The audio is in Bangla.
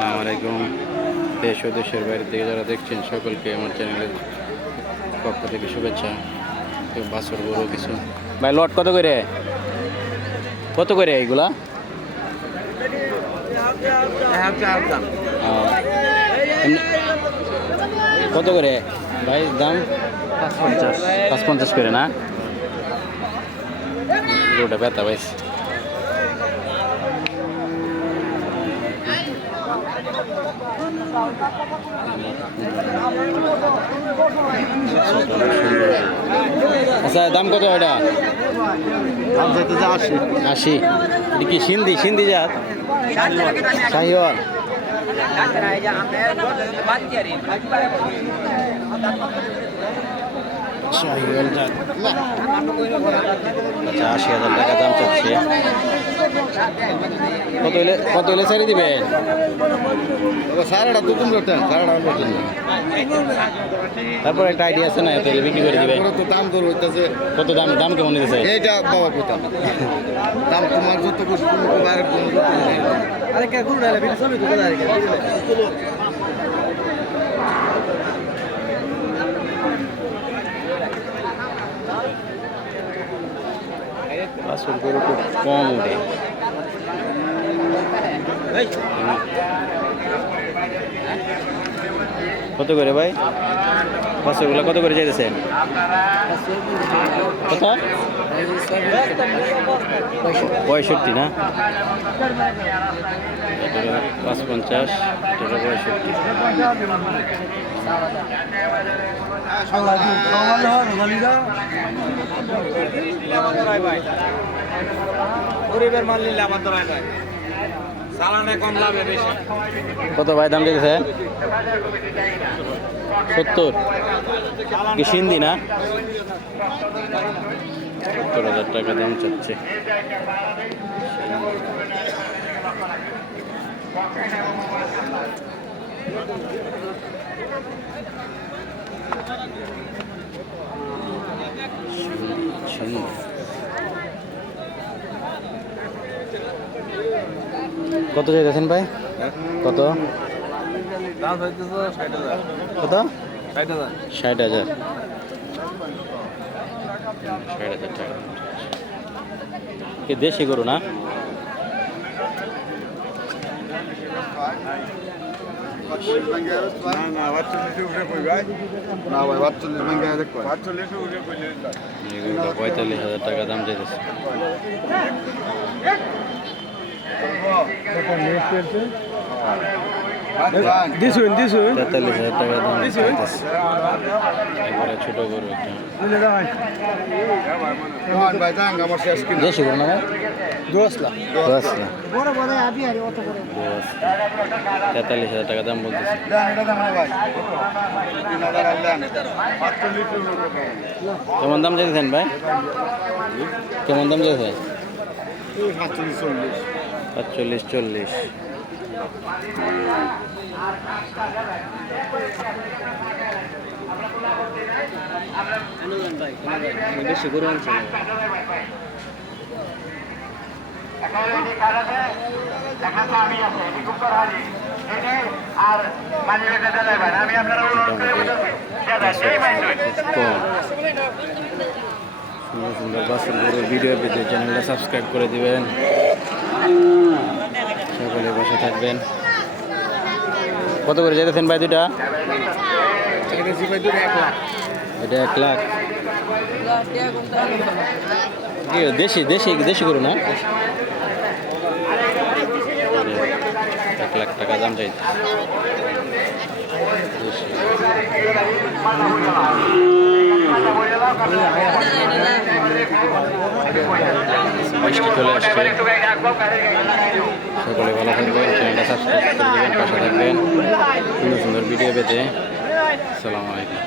আসসালামু আলাইকুম। দেশ ও দেশের বাইরে থেকে যারা দেখছেন সকলকে আমার চ্যানেলের পক্ষ থেকে শুভেচ্ছা। বাছর বড় কিছু ভাই, লট কত করে এইগুলা? কত করে ভাই দাম? 550 করে না? ওটা ব্যথা ভাই। আচ্ছা, দাম কত এটা? 80। এটা কি সিন্ধি জাত? শাহিওয়াল। শাহিওয়াল জাত। আচ্ছা, 80,000 টাকা দাম চাচ্ছে। কত হলে ছেড়ে দিবেন? তারপর একটা আইডিয়া আছে না, তাহলে বিক্রি করে দিবেন। কত দাম কেমন দিতেছে? এইটা বাবা কইতা দাম তোমার যত খুশি তুমি বাইরে আরে কে গুলো নালে বিল সবই তো কোথায় রেখে আসল গরু খুব কম ওঠে। কত করে ভাই বাছুরগুলো কত করে চাইতেছেন? কত? 65 না? 550, 65। কত ভাই দাম দিতেছে? 70 কি সিন্ধি না? 70,000 টাকা দাম চাচ্ছে। কত চাইতেছেন ভাই? কত? কত? 60,000 টাকা। কি দেশি গরু না? না 45,000 টাকা দাম চাইতেছে। দিছুন 43,000 টাকা দাম চাইতেছে। একবারে ছোট গরু একটা। দেশি গরু না ভাই? 10 লাখ। 43,000 টাকা দাম বলতেছে। কেমন দাম চাইছেন ভাই? কেমন দাম চাইছেন? 45-40। বেশি গরু আনছে সুন্দর সুন্দর বাছুর গরুর ভিডিও পেতে চ্যানেলটা সাবস্ক্রাইব করে দিবেন। সকলে বসে থাকবেন। কত করে যেতেছেন ভাই দুটা? এটা 1 লাখ। দেশি গরু না? 1 লাখ টাকা দাম চাই। বৃষ্টি চলে আসছে। সকলে ভালো থাকবেন, চ্যানেলটা সাবস্ক্রাইব করে দেবেন, পাশে থাকবেন সুন্দর সুন্দর ভিডিও পেতে। আসসালামু আলাইকুম।